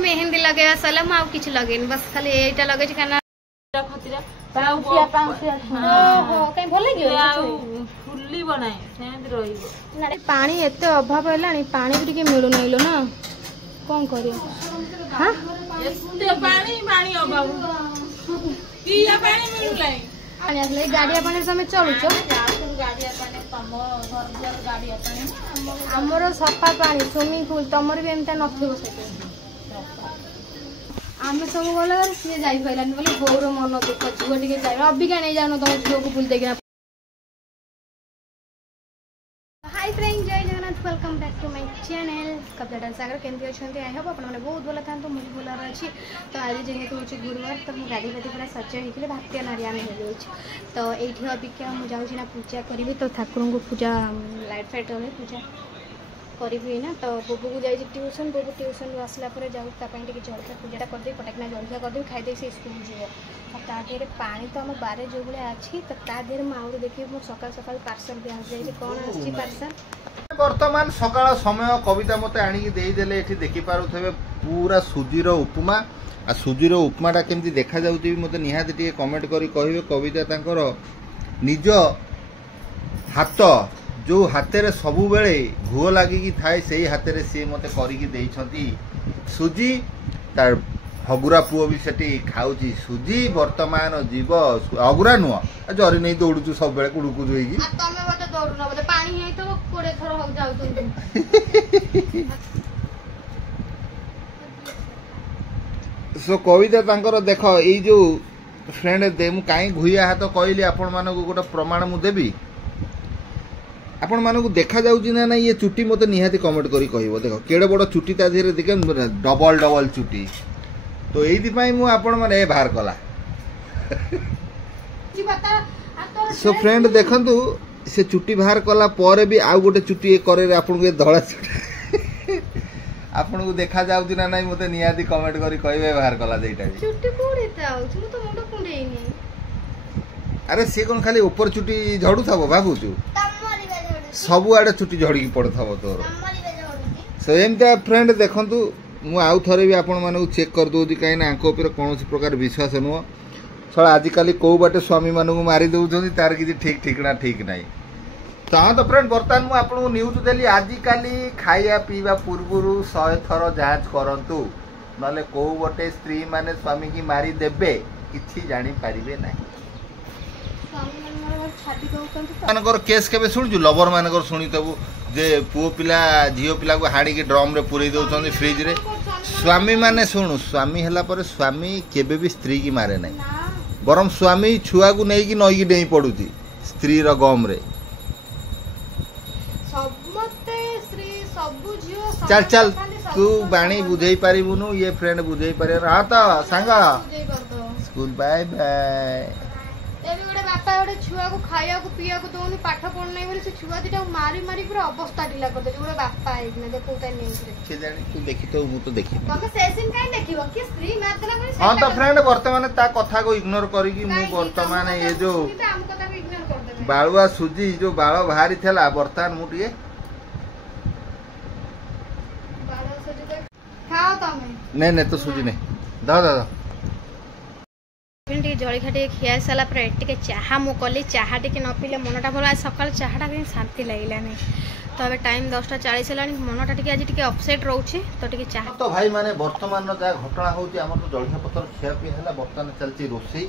मेहंदी लगे सला मु किछ लगेनी बस खाली एटा लगे छी खाना खतिरा कहीं भल लगे फुल्ली बनाए सेंद रहिबो पानी एते अभाव है पानी भी टिके मिलू नइलो ना कौन करियो हां एते पानी पानी अभाव पिया पानी मिलू नाही पानी असले गाड़िया पानी समय चलुचो गाड़िया पानी तम घर घर गाड़िया पानी हमरो सफा पानी स्विमिंग पूल तमर भी एमता नथिबो सेते आमे सब गला सी जाई पाइलानी बोले घोर मन दुख झुआ टिके जाई अबिका नहीं जानो तुम झुआ को बुल देगिना हाय फ्रेंड जय Jagannath welcome back to my channel कपड़ा सागर केमती अछंती आई होप आपन माने बहुत भला थान तो मुझे भला अछि तो आज जेहेतु होछि गुरुवार तो मु गाड़ी गाड़ी पूरा सच्चा हिकले भारतीय नारिया में हो जाउछि तो एठी अबिका मु जाउछि ना पूजा करबी तो ठाकुर को पूजा लाइट फाइट रे पूजा करी ना तो बोबू को जाई ट्यूशन बोबू ट्यूशन आसला पर जाऊ तापाई टिके जलखा पूजाटा कर दे पटकना जलखा कर दे खाई दे से स्कूल जीवो और ता देरे पानी तो हम बारे जो गुले अछि तो ता देरे माउर देखि मु सकाल सकाल पार्सल दे आ जाई कोन आछि पार्सल वर्तमान सकाळ समय कविता मते आनी की देई देले एठी देखि पारुथबे पूरा सुजी रो उपमा आ सुजी रो उपमाटा केमती देखा जाउती मते निहाती टिके कमेंट करी कहिबे कविता तांकर निज हाथ जो हाथे सबु बेले घुओ लगिकी थाए से हाथ सी मत करी सुजी तार हगुरा पुओ भी सेठी खाऊची सुजी वर्तमान जीव हगुरा नुह जरी नहीं दौड़ू सब बेले कुड़ुकु जोईकी सो कविता तांकर देख ये जो फ्रेंड दे मु काई घुया हाथ कहली आपण मानकु गोटे प्रमाण मु देबी आपण मानकु देखा जाउची ना ये चुटी मते निहाती कमेंट करी कहबो देखो केडे बड़ चुटी ता धीरे देखे डबल डबल चुटी तो एथि पई मु आपण माने बाहर कला सो फ्रेंड देखंतु से चुटी बाहर कला परे भी आ गोटे चुटी करे रे आपण के धळा चुटी आपण को देखा जाउची ना नाही मते निहाती कमेंट करी कहबे बाहर कला देइटा चुटी कोडे ताउची मु तो मुंड कुंडेइनी अरे से कोन खाली ऊपर चुटी झड़ू थाबो भाबुचू सबु आड़े चुटी झड़ी पड़ता तोर सो एमती फ्रेंड देखु मु आउ थे भी आपण मानक चेक कर दूसरी कहीं आंक कौन प्रकार विश्वास नुह छड़ा आजिकल कौ बाटे स्वामी मानक मारी दौरान तार किसी ठीक ठिकना ठीक ना तो हाँ तो फ्रेंड बर्तमान मुझे आपको न्यूज देली आजिकल खाଇବା पीवा पूर्वर 100 थर जांच करंतु नले कौ गोटे स्त्री माने स्वामी की मारी देबे किछि जानी पारिबे नाही मानकर केस केबे सुनजु लवर मानकर सुनी तबु जे पुओ पिला झियो पिला को हाड़ी के ड्रम रे पुरै दउछन फ्रिज रे स्वामी माने सुनु स्वामी हला पर स्वामी केबे भी स्त्री की मारे नाही बरम स्वामी छुआ को नै की नई की डेई पडुची स्त्री रो गम रे सबमते स्त्री सबु झियो चल चल तू बाणी बुझेई पारिबुनु ये फ्रेंड बुझेई पारे हां त सांगा स्कूल बाय बाय एबे गोटे बापा गोटे छुआ को खाया को पिया को दोनी पाठ पढ़ नै बोली से छुआ दिटा मारी मारी पूरा अवस्था ढिला कर दे गोटे बापा आइना देखो त नै के जानी तू देखि तो मु तो देखि तमे सेसिन काई देखिबो कि स्त्री मार देला कोनी हां तो फ्रेंड वर्तमान ता कथा को इग्नोर करी कि मु वर्तमान ये जो हम कथा को इग्नोर कर देबे बाळुआ सुजी जो बाळ भारी थला वर्तमान मु टिए बाळुआ सुजी खाओ तमे नहीं नहीं तो सुजी नहीं दा दा जलखा टे खिया सारा पर टे चाहा मु कली चाहा टे न पीले मनटा भल सकाल चाहाटा कहीं शांति लगला नहीं तो अब टाइम 10:40 है मनटा टे आज टे अपसेट रोचे तो टे चाहा तो भाई माने वर्तमान जहाँ घटना होची हमर तो जलखा पत्र खिया पी हला वर्तमान चलची रोसई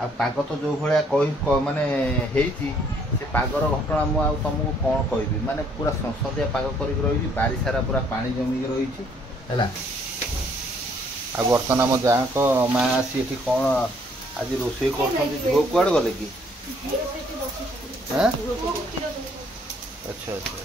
आ पाग तो जो भलिया कहि माने हेची से पागर घटना मु आ तुमको कोन कहबी माने पूरा संसदीय पाग करी रही बारी सारा पूरा पानी जमी रही हैला आ वर्तमान हम जहाँ को माँ आसी एठी कोन आज रोसई कर झुओ कुआड़ गले कि अच्छा अच्छा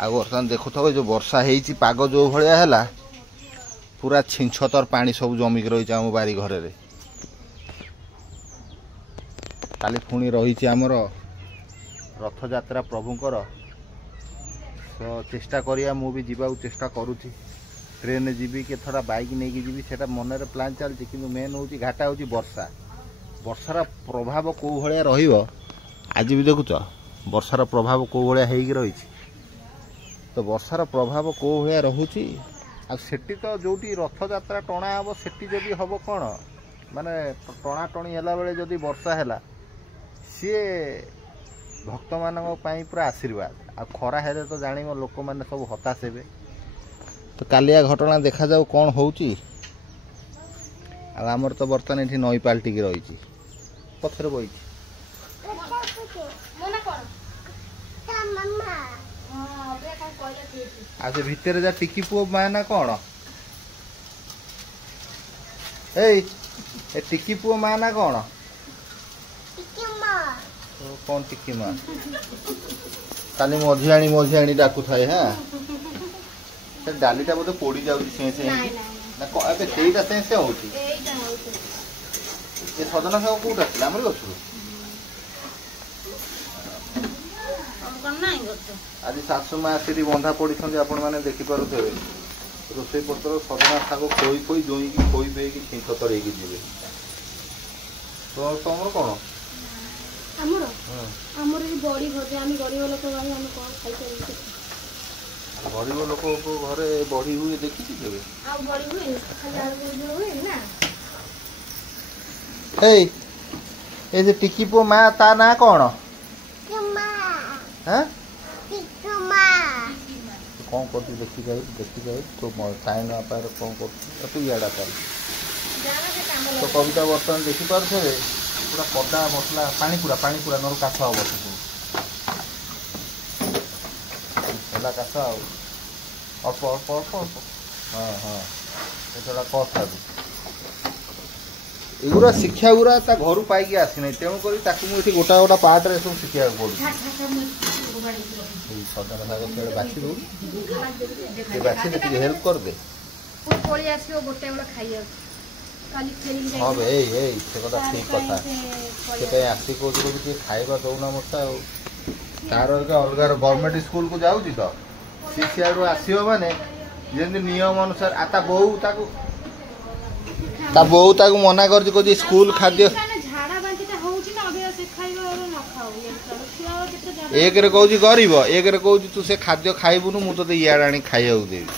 आ वर्तमान देखु थब जो वर्षा हेची पाग जो भलिया हैला पूरा छिंछतर पानी सब जमिक रही आम बारी घर रे काली पुणी रही आमर रथ यात्रा प्रभुंकर तो चेष्टा करिया मु भी जीवा चेष्टा करुची ट्रेन जीवी के थोड़ा बाइक नहीं की जीवी सेटा मन रे प्लान चलती कि मेन हूँ घाटा हूँ वर्षा वर्षार प्रभाव कौ भाया आज भी देखुच वर्षार प्रभाव कौ भाया रही तो वर्षार प्रभाव कौ भाया रोचे आ सेठी तो जोटी रथ यात्रा टणा हम सेठी जदि हम कौन माने टणा टणी है बेले जदि वर्षा है सी भक्त मान पूरा आशीर्वाद आ खरा है तो जान लोक मैंने सब हताश हे तो कालिया घटना देखा जाऊ कौन होउची आमर तो बर्तमान ये नई पाल्टिक रही पथर बही आ से भितर जा टिकी पुओ माँ ना कौन ए टिकी पुओ माँ ना कौन कौन टिकी माँ काली मझियाणी डाकू थाए हाँ डालीटा बोधे पोड़ी जाऊँगी से ना ए सेटा से होची ये सजना साग कोटा आम गु आज शाशु माँ आसी बंधा पड़ी आपण मैंने देखिपे रोसई पत्र सजना साग खोई खोई जोईकी खोई बेकी छींक तड़ेकी जी तो तुम कौन बड़ी भजा आम गरीब लोक आम कौन खाई गरीब लोक घरे बड़ी हुए देखी केवे टिकी पो माँ ता ना कौन कौन कर देखी जाए तो टाइम पार कौन कर तू इड़ा चल तो कविता बर्तमान देखी पारे पूरा पदा मसला पानी पूरा नर काश हम है काश अल्प अल्प अल्प अल्प हाँ हाँ ये कथा एगुरा शिक्षा गुरा घर पाई आसी ना तेणुक मुझे गोटा गोटा पार्ट रे सब शिखा पड़े सजना साग बाछी दो बाछी हेल्प कर दे हाँ भाई से कथा ठीक कथा से आसी कौन खाଇବା दौना मता तार अलग गवर्नमेंट स्कूल को जाऊँगी तो सी सियाड़ू आसो माने जमी नियम अनुसार आता बोऊ ताकू मना कर स्कूल खाद्य एक रे कहूँ गरीब एक रे कहूँ तू से खाद्य खाइबुनु मु तो इाड़ा खाइबा देवी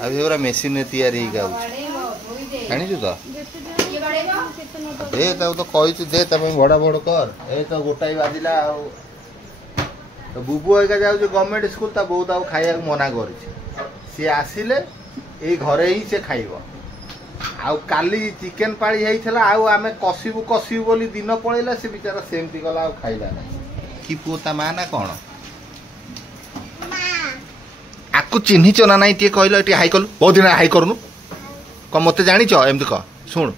अब मेसीन तैयारी जानी तो दे तो कही दे बड़ा बड़ कर ए तो गोटाई बाजिला तो बुबू एका जाऊँ गवर्नमेंट स्कूल ता बहुत आउ खाइबा मना कर सी आसिले ए घरे ही से खाइब आउ काली चिकेन पाड़ी होता आउ आमे कसिबू बोली दिन पड़ेला से बेचारा सेमती गला आउ खाइला ना कि पुओ ता माँ ना कौन आकु चिन्हिच ना नाई टे कहल ये हाई कलु बहुत दिन हाई करूनु क मते जानिच एमती कह शुण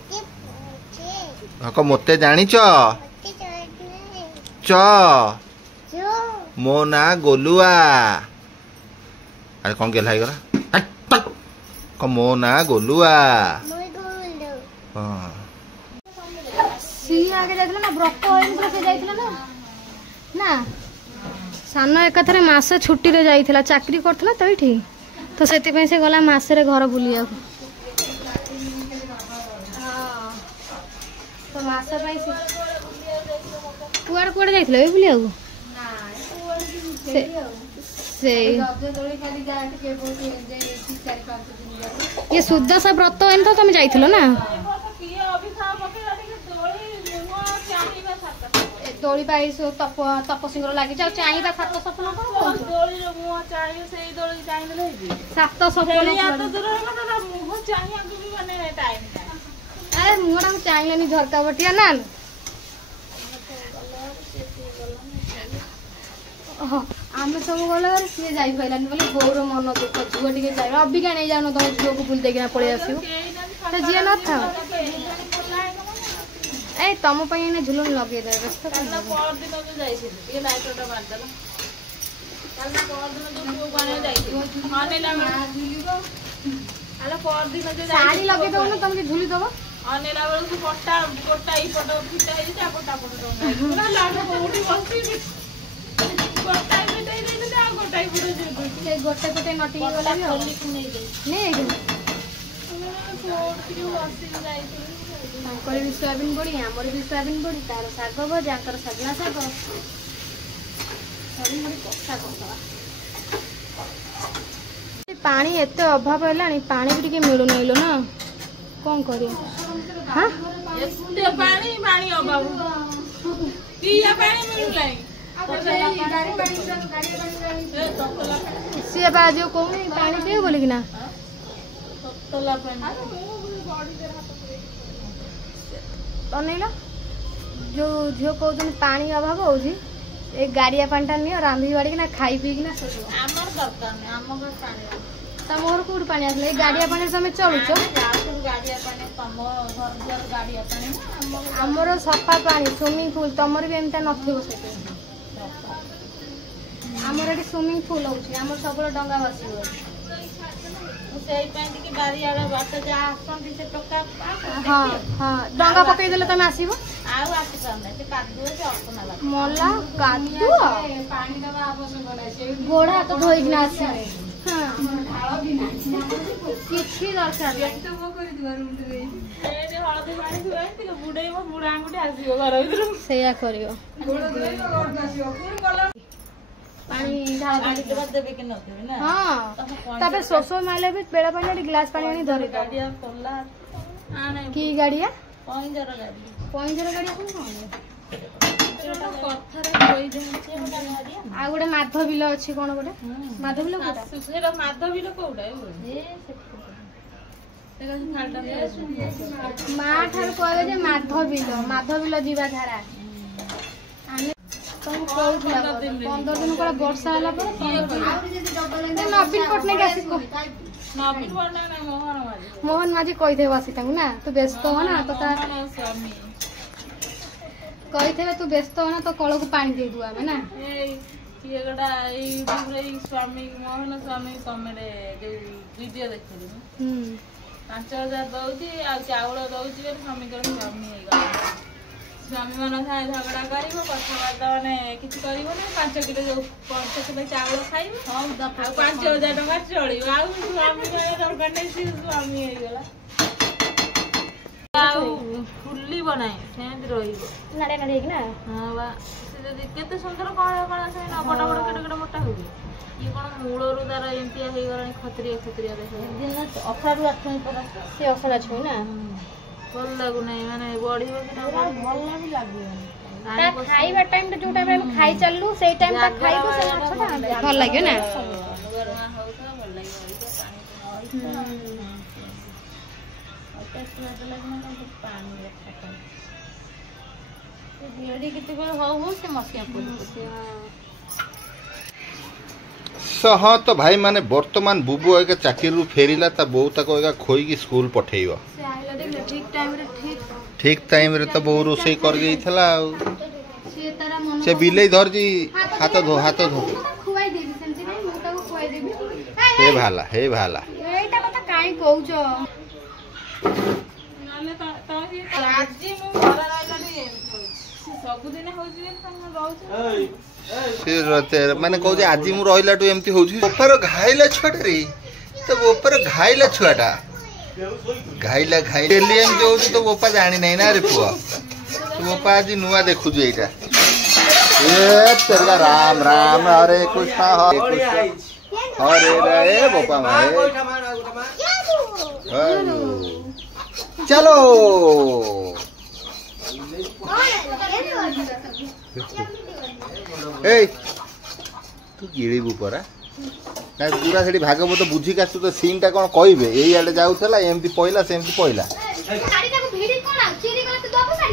क मते जानिच च मो ना गोलुआ अरे कौन गेल हाई गला क मो ना गोलुआ हां सी आगे जाइतला ना ब्रको एंट्रो से जाइतला ना ना सानो एकाथरे मासे छुट्टी रे जाइतला चाकरी करथला तो एठी तो सेति पे से गला मासे रे घर बुलिया हां तो मासे पे कुआर कुआर जाइतला ए बुलिया ना से ये शुद्ध सा व्रत एन तो तुम जाइतलो ना दोली पाई सो तपसिंगर लागि जाउ चाहिबा सात सपन कोन दोली रो मुह चाहियो सेई दोली चाहिले लेबी सात सपन या तो दूर ना मुह चाहिया भी माने टाइम ए मुहरा चाहिले नि झरका बटिया ना आमे सब गला सी जाई पाइलानी बोले गौर मन दुख झुआ टिके जाई अभी का नहीं जानो तुम झुआ को बुल देगिना पळे आसियो त जिया न था ए तम पई ने झुलन लगे दे रस्ता कल पर दिन जो जाई छी ये लाइटोटा मार देला कल पर दिन जो गाने जाई छी आने ला झुलिबो आला पर दिन जो साड़ी लगे दो न तुमके झुली दबो आने ला बेल को कोटा ई फोटो फिटा ही था कोटा फोटो दो ना लाडो कोठी बसती गोटाई बेटे दे दे गोटाई फोटो दे से गोटे गोटे नटी वाला भी होली नहीं दे नहीं फोटो क्यों आसी जाई तांकर भी सोयाबीन बड़ी हमर भी सोयाबीन बड़ी तार साग भजा कर सजना साग सरी बड़ी कष्टा करता पानी एते अभाव है पानी भी टिके मिलू नहीं लो ना कौन करियो हां एते पानी पानी अभाव पिया पानी मिलू नहीं सी बाजू कौन पानी पिए बोली कि ना तला पानी अनेला जो झियो कहते पानी अभाव हो गाड़िया पानी नियो रांधी बाड़ी ना खाई पी ना आमर दरकार नहीं आम घर पानी तम घर कौट पानी आसले गाड़िया पानी तुम चलुच गाड़िया पानी तम घर गाड़िया पानी आमर सफा पानी स्विमिंग पूल तमर भी एमता नथिबो से आमर एटी स्विमिंग पूल होउची आमर सब डंगा बसिबो सेई पानी की बारी आड़े बाट जा आसन से टका हां हां डंगा पकई देले तमे आसीबो आउ आसी पांदा से कादुओ से अपना लाग मोला कादुओ पानी दबा आवश्यक होला से गोड़ा तो धोई ना आसीबे हां ढाळ भी ना किछि दरकार तो वो करि घर उठे ए जे हळदी पानी धुआई त बुडेइबो बुडा आंगुठी आसीबो घर भीतर सेया करियो गोड़ धोइबो गोड़ आसीबो पूर गला पानी ढाळ पानी देबा देबे कि न देबे ना हां तबे सोसो माले भी बेड़ा पानी ग्लास पानी आनी धरि गाड़िया कोला आने की गाड़िया पंजर गाड़ी पंजर गाड़िया कोन कथरे कोई देछे गाड़िया आ गोटे माधव बिल अछि कोन गोटे माधव बिल कोटा सेरा माधव बिल कोउडा ए से मा ठार कहबे जे माधव बिल जीवा धारा आने तुम कहउला 15 दिन पर वर्षा होला पर 15 दिन नवीन पटनायक आसी को नवीन पटनायक ना मोहन माझी मोहन माझी कहि दे वासी तांग ना तू व्यस्त हो ना तो ता स्वामी कहि थे तू व्यस्त हो ना तो कळ को पानी दे दुआ में ना ये गडा यूट्यूब रे स्वामी मोहन स्वामी कमेरे जो वीडियो देखली 5000 दउची आ चावल दउची के स्वामी कर स्वामी हेगा स्वामी मन थाए झगड़ा करिवो कथबार्ता माने किछि करिवो ना 5 किलो जो 5 किलो चावल खाइबो हम 5000 टका चलिबो आ स्वामी का दरकार नै सी स्वामी हेगला आ फुल्ली बनाए सेंद रहिबो नाडे नाडे कि ना हां बा से जदी केते सुंदर कळा से ना बड़ा बड़ा केटे मोटा होबे ये कोन मूलरू तार एंतिया हे गरानी खत्रिया देखो दिन 18 रु 8 पर से असला छु ना भल लागु नै माने बढिबो कि ना भल भी लागियो ता खाइबा टाइम तो जो टाइम हम खाई चललू सेई टाइम ता खाइबो से अच्छा भल लाग्यो ना गरमा हो त भल लाग्यो पानी टेस्ट लगना तो पानी रखता भिड़ी किते हो से मसिया पुल हाँ तो भाई माने वर्तमान बुबु एक चाकरी फेरिला ता बहु तक खोई की स्कूल पठेइबो ठीक टाइम रे तो बहु रोसई कर गई थला से बिलेई धर जी हाथ धो खुवाई देबी सेंति नै मोटा को खुवाई देबी हे भाला एटा कथा काई कहउछो नाले ता आजी मु घर आइलानी सब दिन होजी के संग रहउछ माने कहू आज मु रहिलाटू एमती होउछि ऊपर घाइला छुआटा रे तो ऊपर घाइला छुआटा घाइला डेली एमती होउछि तो बोपा जानि नै ना रे पुआ तो बोपा आज नुआ देखु जे एटा ए तेरा राम राम हरे कृष्ण हरे रे बोपा मारे चलो ए तू गिड़ीबू परा ना पूरा से भागवत बुझिक आसु तो सीन टा कौन कहबे एई आडे जाउथला एमती पहिला सेमती पहिला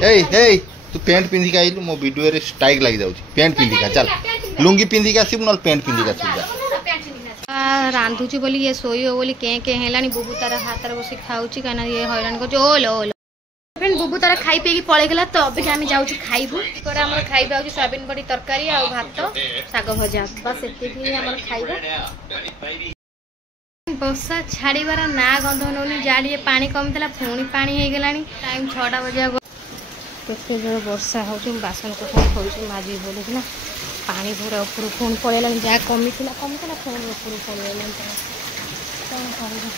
ए तू पैंट पिंधी के आइलु मो वीडियो रे स्ट्राइक लागि जाउछि पैंट पिंधी का चल लुंगी पिंधी के आसीबु न पैंट पिंधी का चल रांधुची बोली ये सोइयो बोली के हेलानी बुबु तार हाथ रे बसी खाउची काना ये हैरान को ओलो फ्रेंड बुबु तार खाई पेगी पळे गेला तो अबे हम जाउछु खाइबु पर हमर खाइबा होची सोयाबीन बड़ी तरकारी आ भात साग भजा बस एते की हमर खाइबा बसा छाड़ीबार ना गंध नोनी जालिए पानी कमतला पुणी पानी हे गेलानी टाइम 6टा बजे केते जोर वर्षा होची बासन को खोलची माजी बोली ना पानी पूरा ऊपर पुणी पळेलानी जा कमितला पुणी ऊपर पळेलानी कोन करू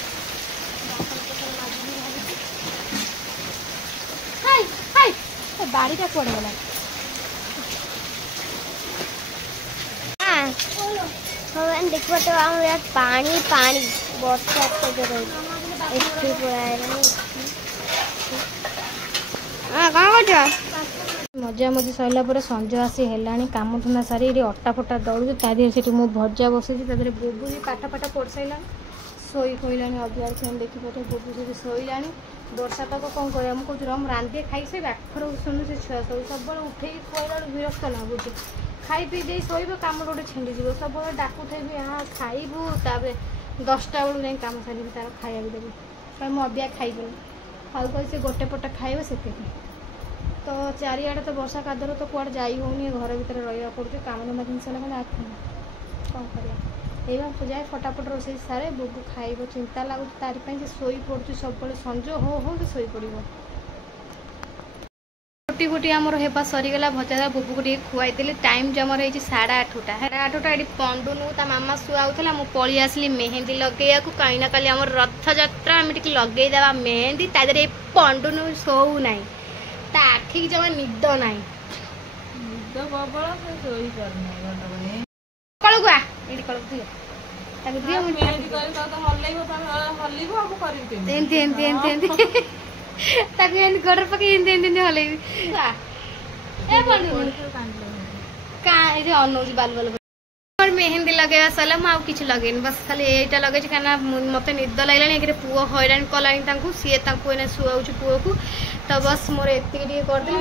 हाय हाय ए बाड़ीटा पड़ गला भगवान देखो तो हम यार पानी पानी वर्षा तो जरूर एसपी पड़ाएगा हां कहां जा मजा मजी सरला पर संज आसी है कम धंदा सारी अटा फटा दौड़ू तादी से मु भजा बसई बोबू भी पाठ पाठ पढ़ सारा शोई पड़ा अबियार फैन देखी पटे बोबू से शोला वर्षा तक कौन कर कौन हम रांधे खाई से आखर शुणु से छुआ सब उठे खुआला विरक्त लगुच खाई पी दे शोब कम गोटे छिंडीज सब डाकुथे हाँ खाइबू तापर 10टा बेलू नहीं कम सारी तार खाया देवी कहीं मुझे अबिया खाइबी आउ कही से गोटे पट खाइब से तो चारिआडे तो वर्षा कादर तो कुआड़े जाई होनी घर भीतर रहा पड़े कम धंदा जिनस कौन कर ये जाए फटाफट रोसे सारे बोबू खाइब चिंता लगुच तारी से शोई पड़ू सब संज हो तो शोई पड़ गोटी गोटी आमर हेबा सरीगला भजा बोबू को खुआई देली टाइम जमर है 8:30 8:30 ये पंडुनु ता मामा शुआउला मुझे पलि आसली मेहंदी लगे कहीं ना कल आम रथ यात्रा आम टे लगेदेवा मेहंदी तादे पंडुनु शोऊ ना ता आखिक जमा निद ना ନିଦ ପ୍ରବଳ ସେ ଶୋଇପାରୁନି ଘଣ୍ଟା कलगुआ ये कलगु दियो ताके दियो मुझे ମେହେନ୍ଦି କରି ତ ହଲେଇବ ତମେ ହଲିବ ଆଉ ମୁଁ କରିବି କେମିତି एंती एंती एंती एंती ताके एंती गोडर पके एंती एंती हलेबी ए पंडु का ए जे अनौज बाल बाल और मेहंदी लगेगा सला मैं किसी लगेन बस खाली एटा लगे कहीं मत निद लगे पुओ हैरान कलानी सी शुआऊँ पुओ को तो बस मोर एति होता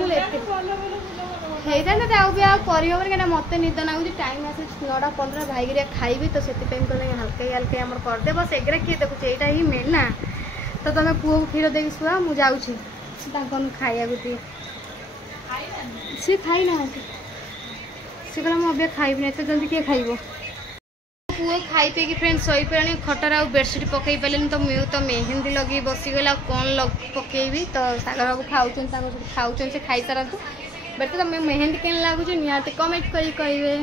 भी आगे मत निद लगुच टाइम आस 9:15 भाई खाइबी तो से हल्का हल्का आम करदे बस एगरा किए देखुचे यहाँ ही मेन ना तो तुम पुओ को क्षीर देगी शुआ मुझे जाऊँ खाया दिए सी खाई ना सी कहला मुझे खाइबी एत जल्दी किए खाइब पुओ खाई पी फ्रेंड शोई पड़ा खटर आ बेडसीट पकई पारे तो मुझे तो मेहंदी लगे बसीगला कौन पकईबी तो सागर बाबू खाऊँ से खाई सारा बट तुम मेहंदी केन लगुच निहाती कमेंट करें।